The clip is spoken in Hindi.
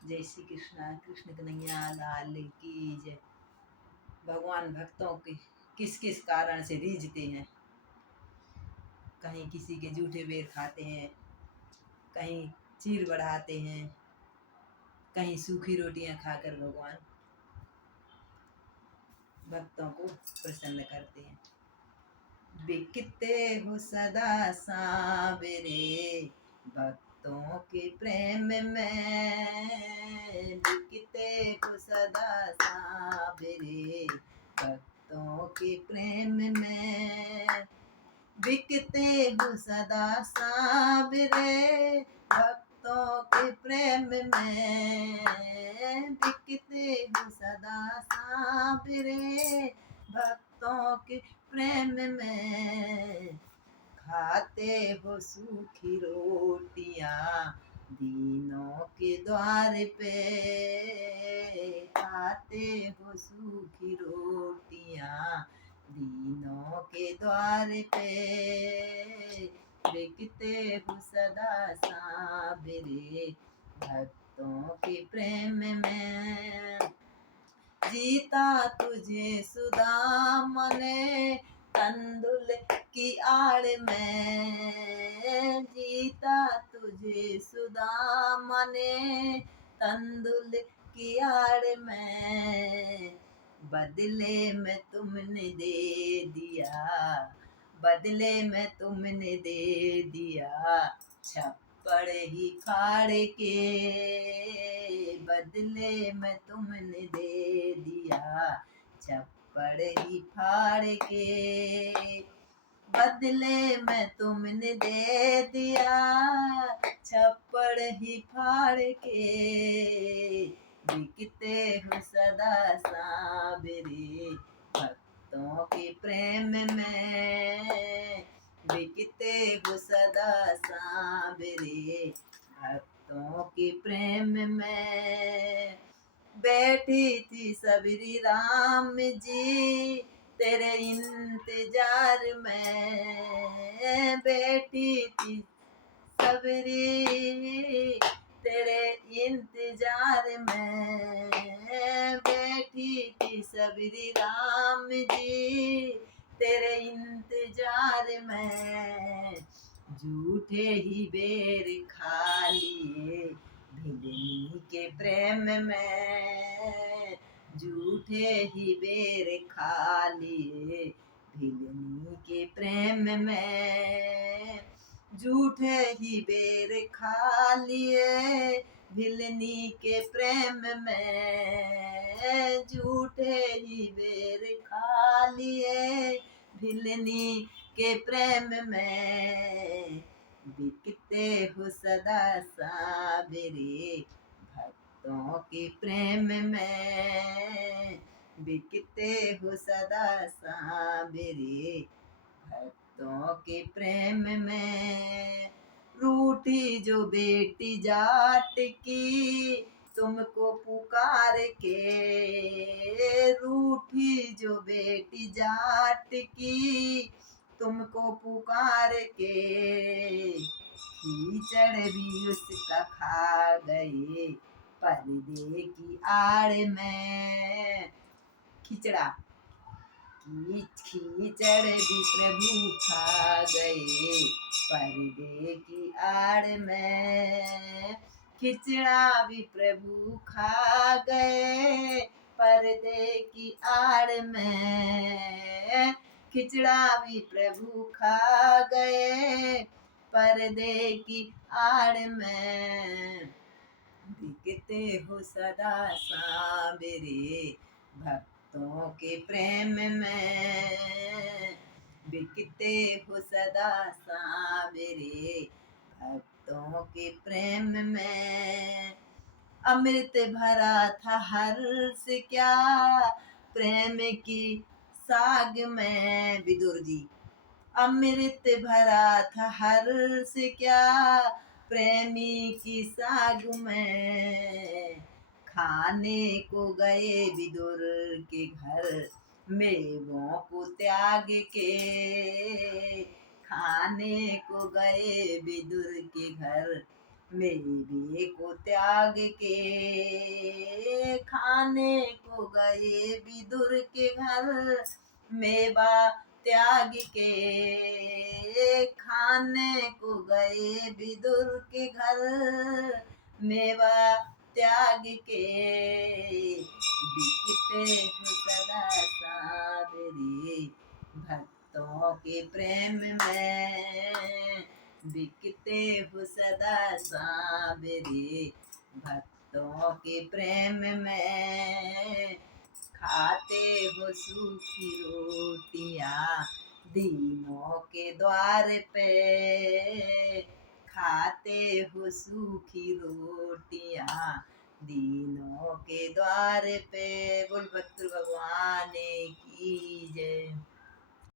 जय श्री कृष्णा। कृष्ण कन्हैया लाल की जय। भगवान भक्तों के किस किस कारण से रीझते हैं। कहीं किसी के जूठे बेर खाते हैं, कहीं चीर बढ़ाते हैं, कहीं सूखी रोटियां खाकर भगवान भक्तों को प्रसन्न करते हैं। बिकते हो सदा सांवरे भक्तों के प्रेम में, बिकते हो सदा सांवरे भक्तों के प्रेम में, बिकते हो सदा सांवरे भक्तों के प्रेम में, बिकते हो सदा सांवरे भक्तों के प्रेम में। खाते हो सूखी रोटियां दीनों के द्वार पे, खाते हो सूखी रोटियां दीनों के द्वार पे, बिकते हो सदा सांवरे भक्तों के प्रेम में। जीता तुझे सुदाम ने तंदुल की आड़ में, जीता तुझे सुदाम ने तंदुल की आड़ में, बदले में तुमने दे दिया, बदले में तुमने दे दिया छप्पड़ ही फाड़ के, बदले में तुमने दे दिया छप्पड़ ही फाड़ के, बदले में तुमने दे दिया छप्पड़ ही फाड़ के, बिकते हो सदा सांवरे भक्तों के प्रेम में, बिकते हो सदा सांवरे भक्तों के प्रेम में। बैठी थी सबरी राम जी तेरे इंतजार में, बैठी थी सबरी तेरे इंतजार में, बैठी थी सबरी राम जी तेरे इंतजार में। झूठे ही बेर खा लिए भिलनी के प्रेम में, झूठे ही बेर खा लिए भिलनी के प्रेम में, झूठे ही बेर खा लिए भिलनी के प्रेम में, झूठे ही बेर खा लिए भिलनी के प्रेम में, बिकते हो सदा सांवरे भक्तों के प्रेम में, बिकते हो सदा सांवरे भक्तों के प्रेम में। रूठी जो बेटी जाट की तुमको पुकार के, रूठी जो बेटी जाट की तुमको पुकार के, कीचड़ भी उसका खा गए पर्दे की आड़ में, खिचड़ा कीचड़ भी प्रभु खा गए पर्दे की आड़ में, खिचड़ा भी प्रभु खा गए पर्दे की आड़ में, खिचड़ा भी प्रभु खा गए पर्दे की आड़ में, बिकते हो सदा सांवरे भक्तों के प्रेम में, बिकते हो सदा सांवरे भक्तों के प्रेम में। अमृत भरा था हर्ष क्या प्रेम की साग में, विदुर जी अमृत भरा था हर्ष क्या प्रेमी की साग में, खाने को गए विदुर के घर मेवों को त्याग के, खाने को गए विदुर के घर मेवे को त्याग के खाने को गए विदुर के घर। मेवा त्याग के खाने को गए विदुर के घर। मेवा त्याग के बिकते हो सदा साबरे भक्तों के प्रेम में। बिकते हो सदा साबरे भक्तों के प्रेम में। खाते हो सूखी रोटियां दीनों के द्वार पे। खाते हो सूखी रोटियां दीनों के द्वार पे। बोल भक्त भगवान की जय।